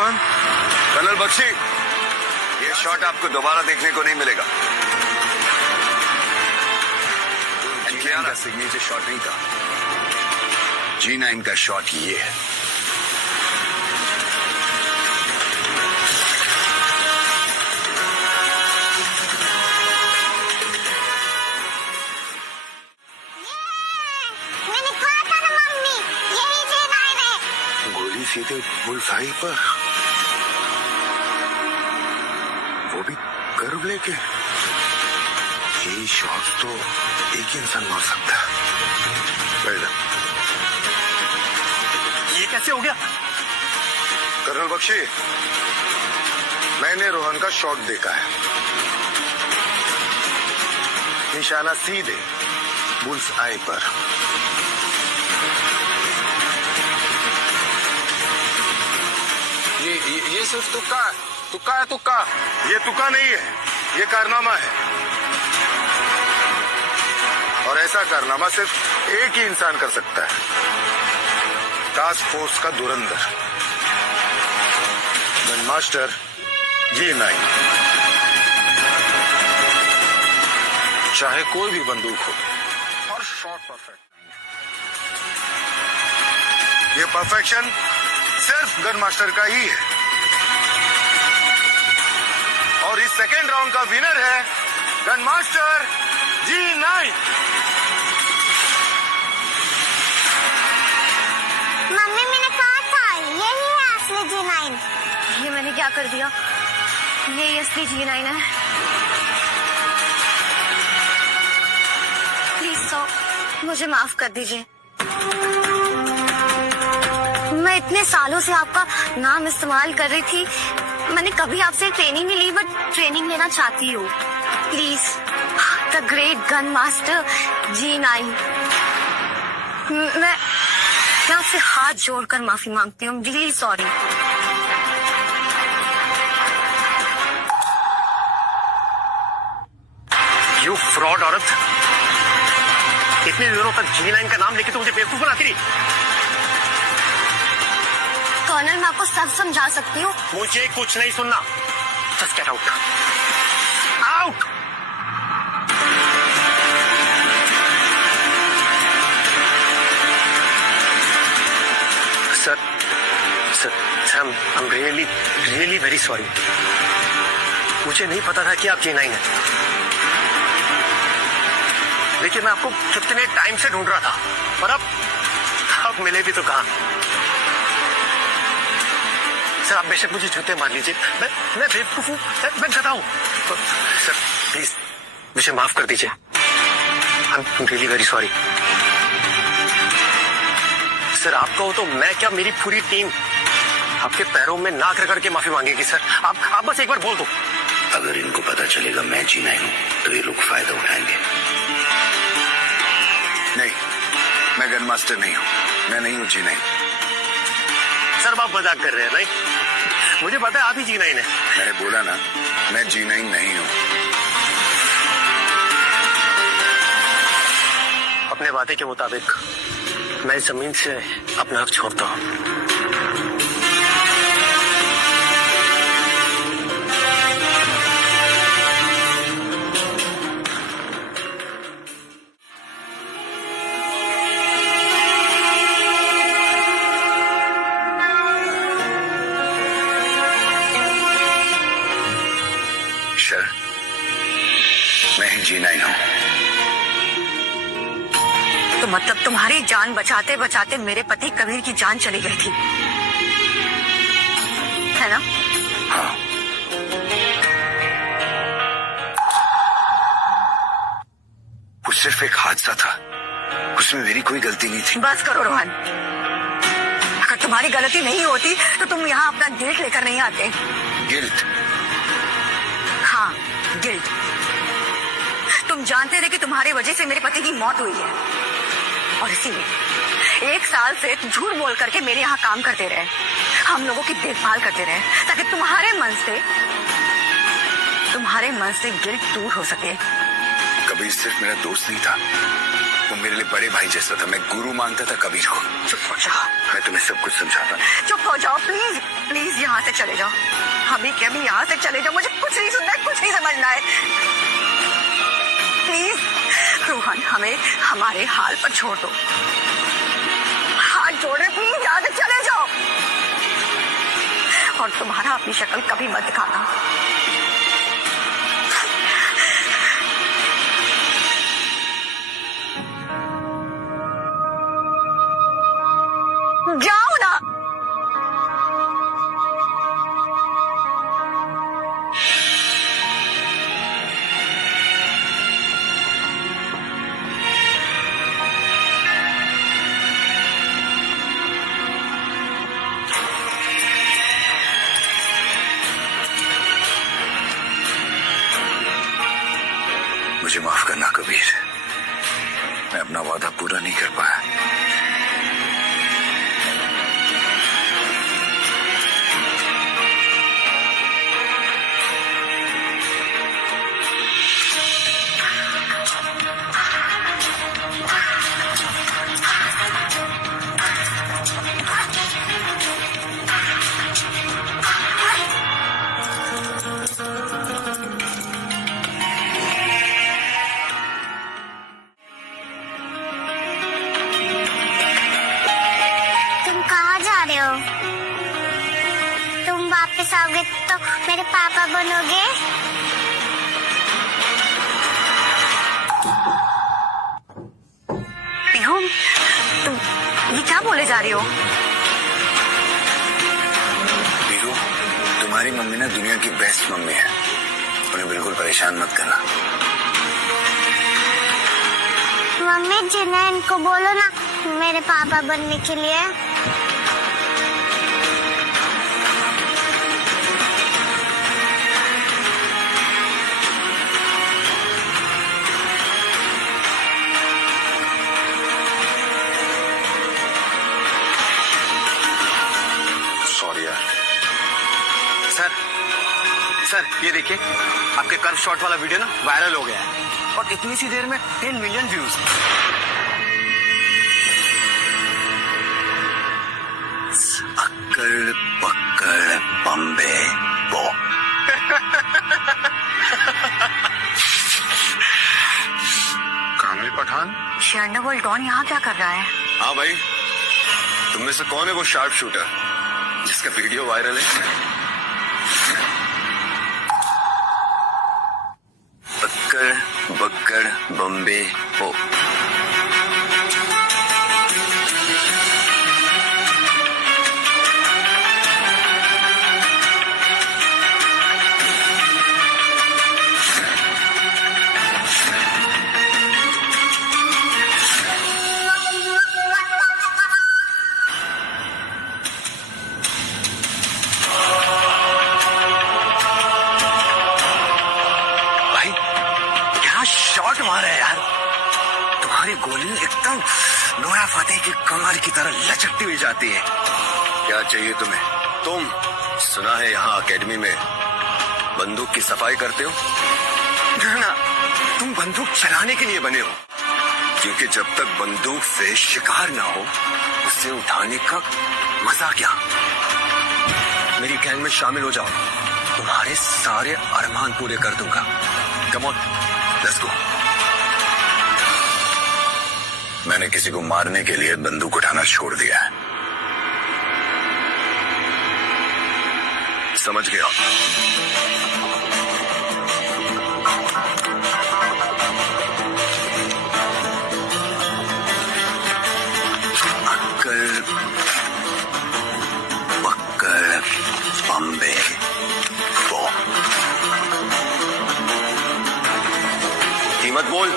Colonel Bakshi, ये shot आपको दोबारा देखने को नहीं मिलेगा। G9 का सिग्नेचर शॉट नहीं था। G9 का शॉट ये है। मैंने कहा था ना मम्मी, यही G9 है। गोली सीधे बुल्सआई पर, वो भी कर्व लेके। ये शॉट तो एक ही इंसान मार सकता है। ये कैसे हो गया? कर्नल बख्शी, मैंने रोहन का शॉट देखा है। निशाना सीधे बुल्सआई पर। ये सिर्फ तुक्का है, तुक्का। ये तुक्का नहीं है, ये कारनामा है। और ऐसा कारनामा सिर्फ एक ही इंसान कर सकता है, टास्क फोर्स का धुरंधर, गन मास्टर G9। चाहे कोई भी बंदूक हो, और शॉट परफेक्ट। ये परफेक्शन सिर्फ गन मास्टर का ही है। और इस सेकेंड राउंड का विनर है गन मास्टर G9। मम्मी, मैंने कहा था यही है असली G9। ये मैंने क्या कर दिया? ये असली G9 है। प्लीज सर, मुझे माफ कर दीजिए। मैं इतने सालों से आपका नाम इस्तेमाल कर रही थी। मैंने कभी आपसे ट्रेनिंग नहीं ली, बट ट्रेनिंग लेना चाहती हूँ। Please, the great gun master G9। मैं आपसे हाथ जोड़कर माफी मांगती हूँ। Really sorry. यू फ्रॉड औरत, इतने दिनों तक G9 का नाम लेके तो मुझे बेवकूफ बनाती रही। कर्नल, मैं आपको सब समझा सकती हूँ। मुझे कुछ नहीं सुनना। Just get out, out. Sir, I am really very sorry. मुझे नहीं पता था कि आप G9 हैं। देखिए, मैं आपको कितने टाइम से ढूंढ रहा था, पर अब मिले भी तो कहाँ। सर, आप बेशक मुझे जूते मार लीजिए, मैं बेवकूफ हूँ, मैं गधा हूँ। सर प्लीज मुझे माफ कर दीजिए। I am really very sorry. Sir, आप कहो तो मैं क्या, मेरी पूरी टीम आपके पैरों में नाक रगड़ के माफी मांगेगी। सर, आप बस एक बार बोल दो। अगर इनको पता चलेगा मैं G9 हूं, तो ये लोग फायदा उठाएंगे। नहीं, मैं गन मास्टर नहीं हूं, मैं नहीं हूं G9। सर, आप मजाक कर रहे हैं? नहीं, मुझे पता है आप ही G9 है। मैंने बोला ना, मैं G9 नहीं हूं। अपने वादे के मुताबिक मैं इस जमीन से अपना हक छोड़ता हूँ। सर, मैं ही G9 हूं। तो मतलब तुम्हारी जान बचाते बचाते मेरे पति कबीर की जान चली गई थी, है ना? हाँ। वो सिर्फ एक हादसा था, उसमें मेरी कोई गलती नहीं थी। बस करो रोहन, अगर तुम्हारी गलती नहीं होती तो तुम यहाँ अपना गिल्ट लेकर नहीं आते। गिल्ट? हाँ, गिल्ट। तुम जानते थे कि तुम्हारी वजह से मेरे पति की मौत हुई है, और इसीलिए 1 साल से झूठ बोल करके मेरे यहाँ काम करते रहे, हम लोगों की देखभाल करते रहे, ताकि तुम्हारे मन से गिल्ट दूर हो सके। कबीर सिर्फ मेरा दोस्त नहीं था, वो मेरे लिए बड़े भाई जैसा था। मैं गुरु मानता था कबीर को। चुप हो जाओ, मैं तुम्हें सब कुछ समझाता हूँ। चुप हो जाओ प्लीज, प्लीज यहाँ से चले जाओ। अभी के अभी यहाँ से चले जाओ, मुझे कुछ नहीं सुनना है, कुछ नहीं समझना है। प्लीज रोहन, हमें हमारे हाल पर छोड़ दो। हाथ जोड़े, प्लीज यहाँ से चले जाओ। और तुम्हारा अपनी शक्ल कभी मत दिखाना। जाओ ना। मुझे माफ करना कबीर, मैं अपना वादा पूरा नहीं कर पाया। तुम वापस आओगे तो मेरे पापा बनोगे? पिहूम, तुम ये क्या बोले जा रही हो? बीरू, तुम्हारी मम्मी ना दुनिया की बेस्ट मम्मी है। उन्हें बिल्कुल परेशान मत करना। मम्मी जिन्हें इनको बोलो ना मेरे पापा बनने के लिए। सॉरी यार। सर ये देखिए, आपके कर्व शॉट वाला वीडियो ना वायरल हो गया है और इतनी सी देर में 10 मिलियन व्यूज। अक्कड़ पक्कड़ बम्बे बो। कामिल पठान। शर्नवल डॉन यहाँ क्या कर रहा है? हाँ भाई, तुम में से कौन है वो शार्प शूटर जिसका वीडियो वायरल है? अक्कड़ बक्कड़ बम्बे बो। शॉट मारा है यार। तुम्हारी गोली एकदम नोरा फतेह की कमर की तरह लचकती हुई जाती है। क्या चाहिए तुम्हें? तुम सुना है यहाँ एकेडमी में बंदूक की सफाई करते हो? ना, तुम बंदूक चलाने के लिए बने हो। क्योंकि जब तक बंदूक से शिकार ना हो उसे उठाने का मजा क्या। मेरी गैंग में शामिल हो जाओ, तुम्हारे सारे अरमान पूरे कर दूंगा। Come on, let's go. मैंने किसी को मारने के लिए बंदूक उठाना छोड़ दिया है। समझ गया? अक्कड़ पक्कड़ बम्बे बो। कीमत बोल।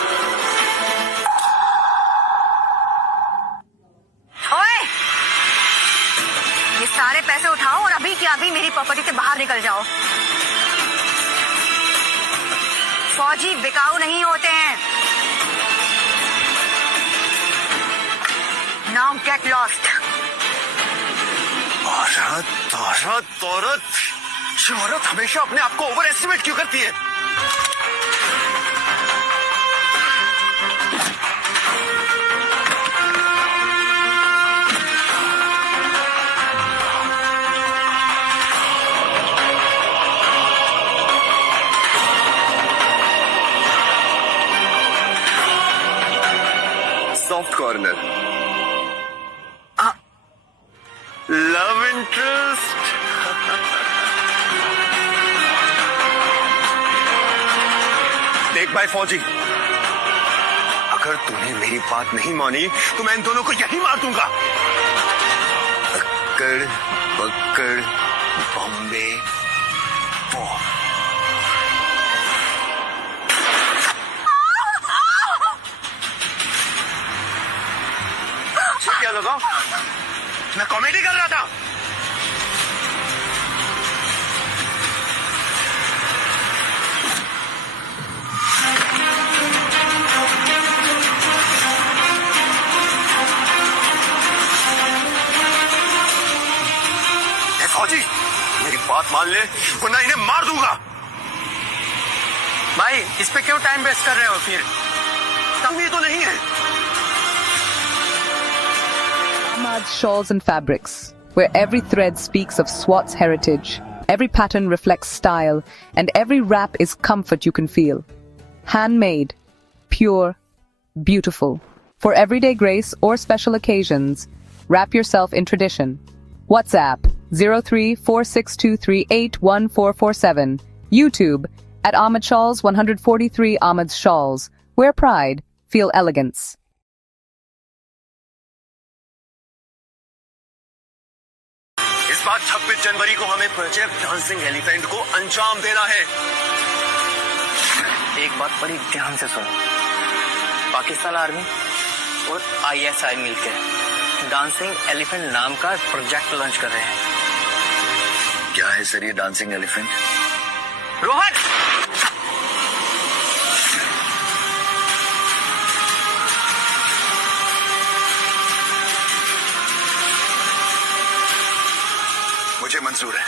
ओए, ये सारे पैसे उठाओ और अभी के अभी मेरी प्रॉपर्टी से बाहर निकल जाओ। फौजी बिकाऊ नहीं होते हैं। Now get lost. औरत शोहरत हमेशा अपने आप को ओवर एस्टिमेट क्यों करती है? कॉर्नर। Love interest. देख भाई फौजी, अगर तूने मेरी बात नहीं मानी तो मैं इन दोनों को यही मार दूंगा। अक्कड़ बक्कड़ बॉम्बे बॉम। क्या लगा? मैं कॉमेडी कर रहा था। फौजी मेरी बात मान ले वरना इन्हें मार दूंगा। भाई इस पे क्यों टाइम वेस्ट कर रहे हो फिर? तभी तो नहीं है। Ahmad's Shawls and Fabrics, where every thread speaks of SWAT's heritage, every pattern reflects style, and every wrap is comfort you can feel. Handmade, pure, beautiful. For everyday grace or special occasions, wrap yourself in tradition. WhatsApp 034623814447. YouTube at Ahmad Shawls 143 Ahmad's Shawls. Wear pride, feel elegance. इस बार 26 जनवरी को हमें project dancing elephant को अंजाम देना है। एक बात बड़ी ध्यान से सुनो। पाकिस्तान आर्मी और ISI मिलकर डांसिंग एलिफेंट नाम का प्रोजेक्ट लॉन्च कर रहे हैं। क्या है सर ये डांसिंग एलिफेंट? रोहन, मुझे मंजूर है।